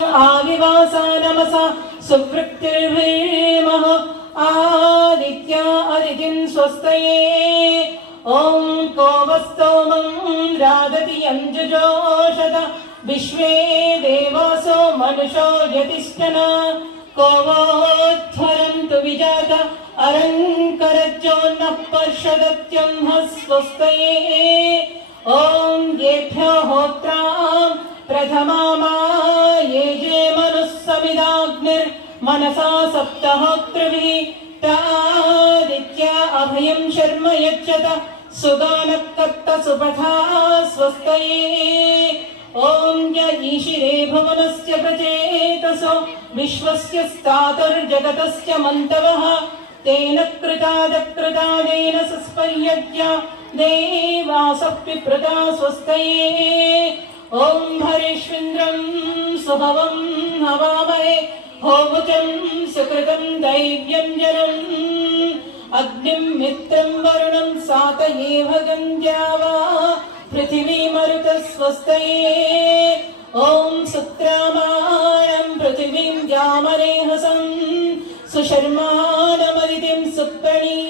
आविवासा नमसा सुवृत्तिर्भीमः आदित्या अदितिं स्वस्तये ॐ कोवस्तोमं रागति यञ्जुजोषत विश्वे देवासो मनुषो यतिष्ठन कोवोद्धरन्तु विजात अरङ्करज्योन्नः पर्षदत्यंह स्वस्तये ॐ येभ्यो होत्रां प्रथमा ये जे मनुः समिदाग्निर्मनसा सप्तहोत्रभिः तादित्या अभयं शर्म यच्छत सुगानः कर्त सुपथा स्वस्तये ॐ य ईशिरे भुवनस्य प्रचेतसो विश्वस्य स्थातुर्जगतस्य मन्तवः तेन कृतादकृतादेन सस्पर्यज्ञा देवासप्पिप्रता स्वस्तये ॐ हरिष्विन्द्रं सुभवं हवामहे होमुचं सुकृतं दैव्यं जनम् अग्निं मित्रं वरुणं सातयेव गन्ध्यावा पृथिवीमरुतः स्वस्तये ॐ सुत्रामाणं पृथिवीं जामरेहसं सुशर्माणमदितिं सुप्रणीं